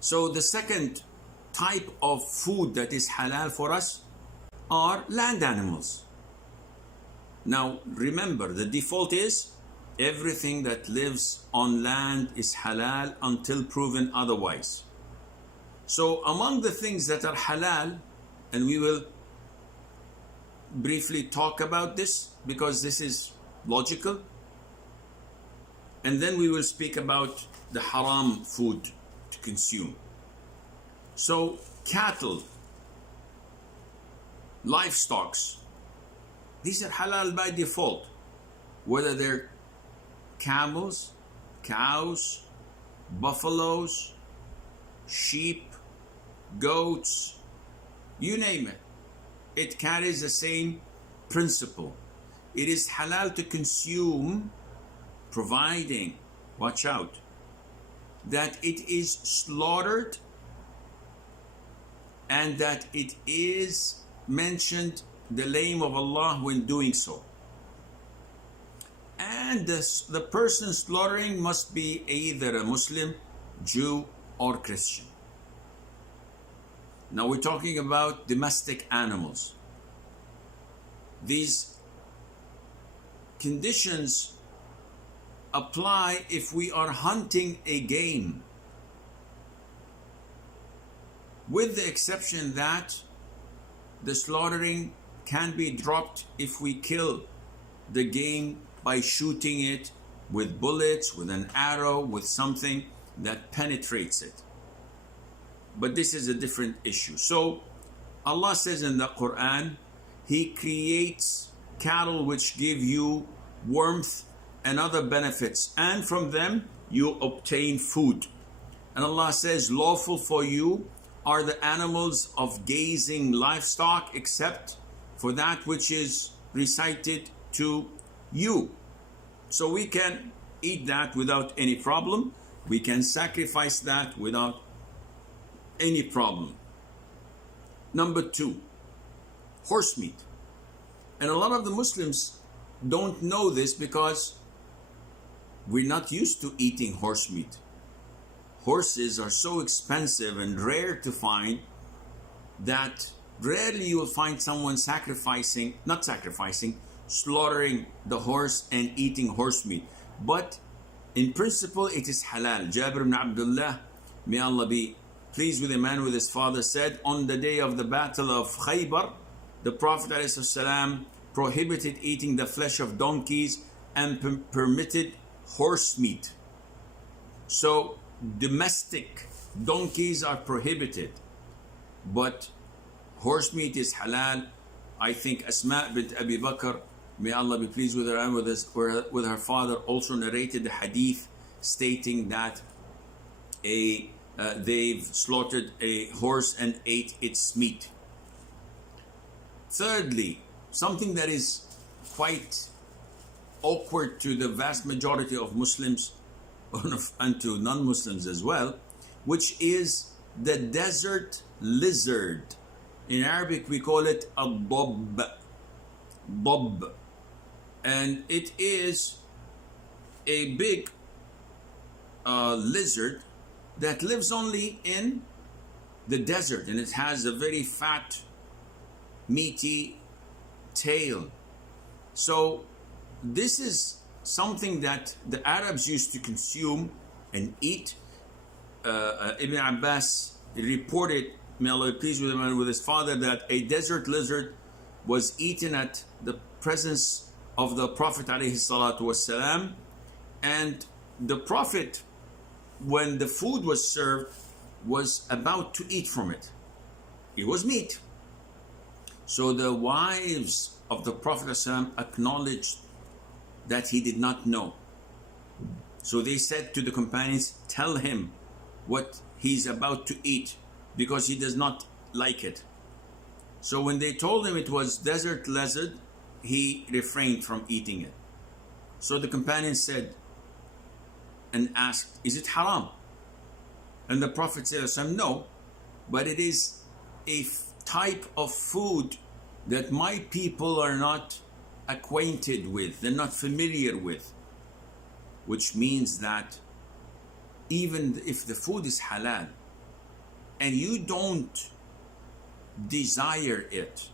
So the second type of food that is halal for us are land animals. Now remember, the default is everything that lives on land is halal until proven otherwise. So among the things that are halal, and we will briefly talk about this because this is logical, and then we will speak about the haram food to consume. So cattle, livestock, these are halal by default, whether they're camels, cows, buffaloes, sheep, goats, you name it. It carries the same principle. It is halal to consume, providing, watch out, that it is slaughtered and that it is mentioned the name of Allah when doing so. And the person slaughtering must be either a Muslim, Jew, or Christian. Now we're talking about domestic animals. These conditions apply if we are hunting a game, with the exception that the slaughtering can be dropped if we kill the game by shooting it with bullets, with an arrow, with something that penetrates it. But this is a different issue. So Allah says in the Quran, He creates cattle which give you warmth and other benefits, and from them you obtain food. And Allah says, lawful for you are the animals of grazing livestock, except for that which is recited to you. So we can eat that without any problem. We can sacrifice that without any problem. Number two, horse meat. And a lot of the Muslims don't know this because we're not used to eating horse meat. Horses are so expensive and rare to find that rarely you will find someone slaughtering the horse and eating horse meat. But in principle, it is halal. Jabir ibn Abdullah, may Allah be pleased with him and with his father, said, on the day of the battle of Khaybar, the Prophet ﷺ prohibited eating the flesh of donkeys and permitted horse meat. So domestic donkeys are prohibited, but horse meat is halal. I think Asma bint Abi Bakr, may Allah be pleased with her and with her father, also narrated the hadith stating that they've slaughtered a horse and ate its meat. Thirdly, something that is quite awkward to the vast majority of Muslims and to non-Muslims as well, which is the desert lizard. In Arabic we call it a dab. And it is a big lizard that lives only in the desert, and it has a very fat, meaty tail. So this is something that the Arabs used to consume and eat. Ibn Abbas reported, may Allah be pleased with him and with his father, that a desert lizard was eaten at the presence of the Prophet ﷺ, and the Prophet, when the food was served, was about to eat from it. It was meat. So the wives of the Prophet ﷺ acknowledged that he did not know. So they said to the companions, tell him what he's about to eat, because he does not like it. So when they told him it was desert lizard, he refrained from eating it. So the companions said and asked, is it haram? And the Prophet said, no, but it is a type of food that my people are not acquainted with, they're not familiar with, which means that even if the food is halal, and you don't desire it,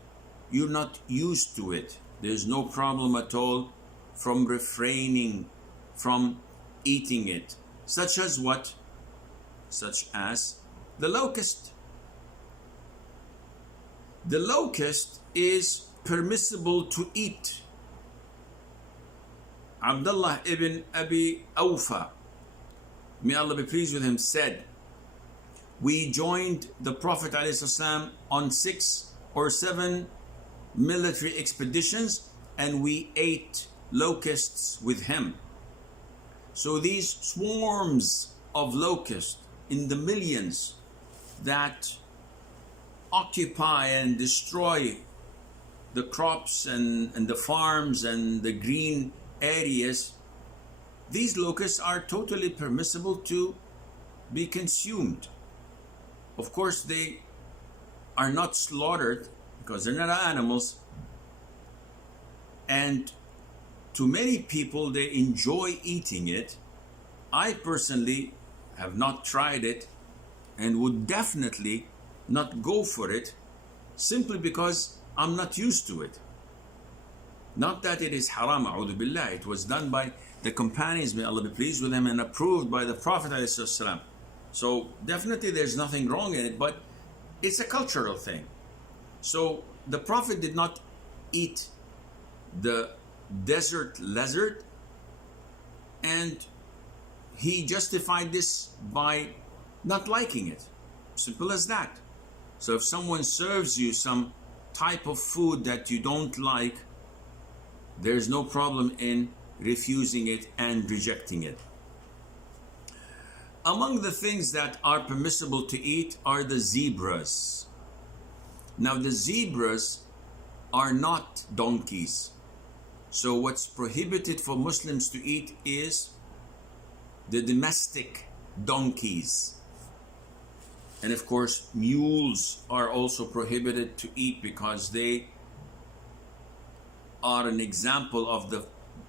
you're not used to it, there's no problem at all from refraining from eating it. Such as what? Such as the locust. The locust is permissible to eat. Abdullah ibn Abi Awfa, may Allah be pleased with him, said, we joined the Prophet ﷺ on 6 or 7 military expeditions, and we ate locusts with him. So these swarms of locusts in the millions that occupy and destroy the crops and the farms and the green areas, these locusts are totally permissible to be consumed. Of course, they are not slaughtered because they're not animals, and to many people they enjoy eating it. I personally have not tried it and would definitely not go for it, simply because I'm not used to it. Not that it is haram, a'udhu billah. It was done by the companions, may Allah be pleased with them, and approved by the Prophet ﷺ. So definitely there's nothing wrong in it, but it's a cultural thing. So the Prophet did not eat the desert lizard, and he justified this by not liking it. Simple as that. So if someone serves you some type of food that you don't like, there's no problem in refusing it and rejecting it. Among the things that are permissible to eat are the zebras. Now the zebras are not donkeys. So what's prohibited for Muslims to eat is the domestic donkeys. And of course, mules are also prohibited to eat because they are an example of the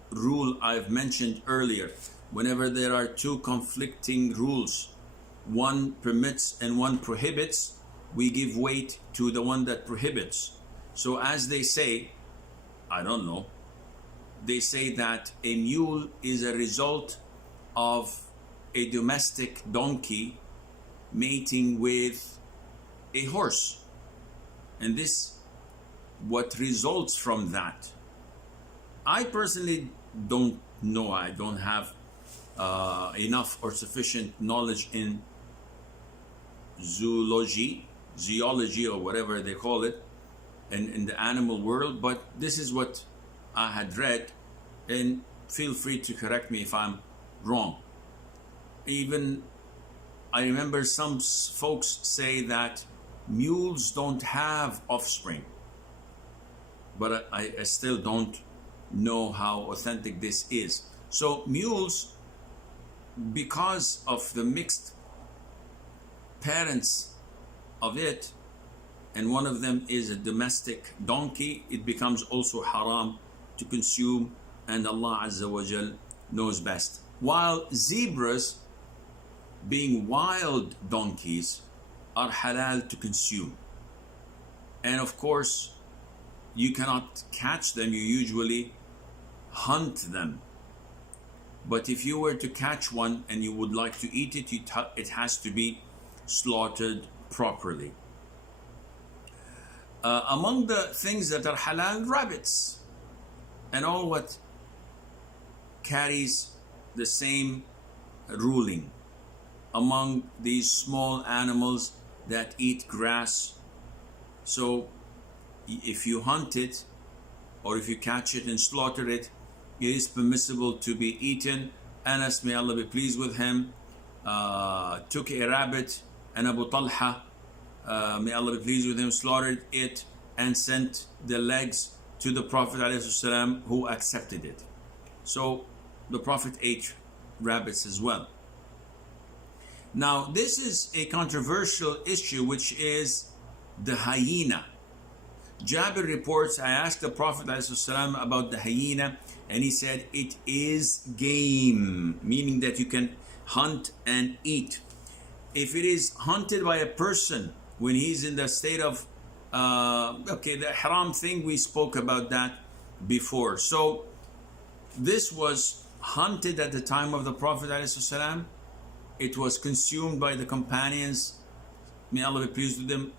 rule I've mentioned earlier. Whenever there are two conflicting rules, one permits and one prohibits, we give weight to the one that prohibits. So as they say, I don't know, they say that a mule is a result of a domestic donkey mating with a horse, and this what results from that. I personally don't know. I don't have enough or sufficient knowledge in zoology or whatever they call it in the animal world, but this is what I had read, and feel free to correct me if I'm wrong. Even I remember some folks say that mules don't have offspring, but I still don't know how authentic this is. So mules, because of the mixed parents of it, and one of them is a domestic donkey, it becomes also haram to consume, and Allah Azza wa Jal knows best. While zebras, being wild donkeys, are halal to consume. And of course, you cannot catch them, you usually hunt them. But if you were to catch one and you would like to eat it, it has to be slaughtered properly. Among the things that are halal, rabbits, and all what carries the same ruling. Among these small animals that eat grass, so if you hunt it or if you catch it and slaughter it, it is permissible to be eaten. Anas, may Allah be pleased with him, took a rabbit, and Abu Talha, may Allah be pleased with him, slaughtered it and sent the legs to the Prophet ﷺ, who accepted it. So the Prophet ate rabbits as well. Now this is a controversial issue, which is the hyena. Jabir reports, I asked the Prophet ﷺ about the hyena, and he said it is game, meaning that you can hunt and eat. if it is hunted by a person when he's in the state of, okay, the haram thing, we spoke about that before. So this was hunted at the time of the Prophet ﷺ. It was consumed by the companions, may Allah be pleased with them,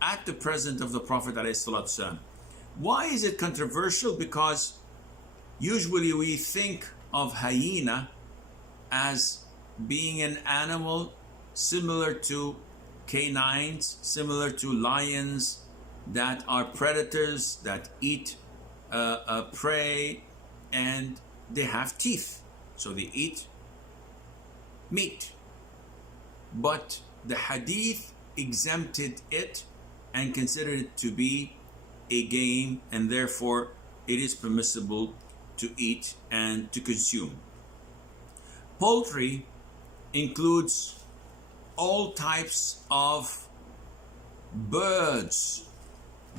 at the present of the Prophet ﷺ. Why is it controversial? Because usually we think of hyena as being an animal similar to canines, similar to lions, that are predators, that eat prey, and they have teeth, so they eat meat. But the hadith exempted it and considered it to be a game, and therefore it is permissible to eat and to consume. Poultry includes all types of birds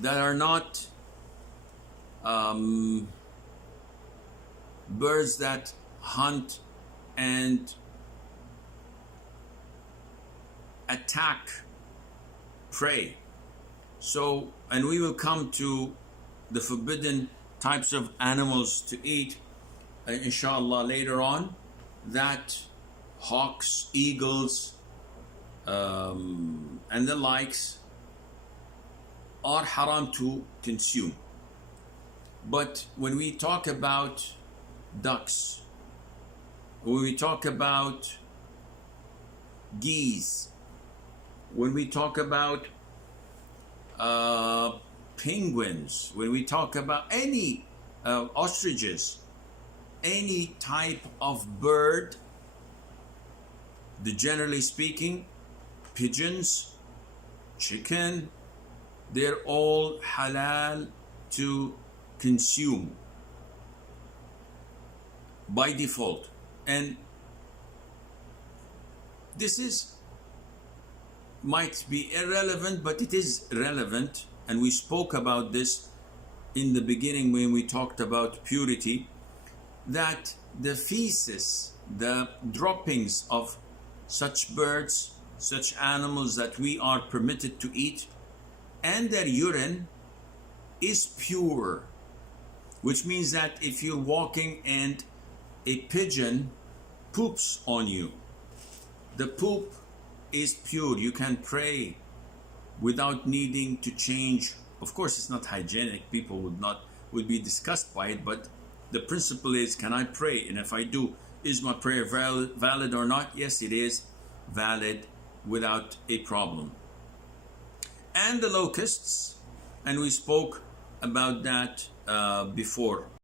that are not birds that hunt and attack prey. So, and we will come to the forbidden types of animals to eat, inshallah, later on, that hawks, eagles, and the likes are haram to consume. But when we talk about ducks, when we talk about geese, when we talk about penguins, when we talk about any ostriches, any type of bird, generally speaking, pigeons, chicken, they're all halal to consume by default. And this might be irrelevant, but it is relevant, and we spoke about this in the beginning when we talked about purity, that the feces, the droppings of such birds, such animals that we are permitted to eat, and their urine is pure, which means that if you're walking and a pigeon poops on you, the poop is pure. You can pray without needing to change. Of course, it's not hygienic. People would be disgusted by it, but the principle is, can I pray? And if I do, is my prayer valid or not? Yes, it is valid without a problem. And the locusts, and we spoke about that before.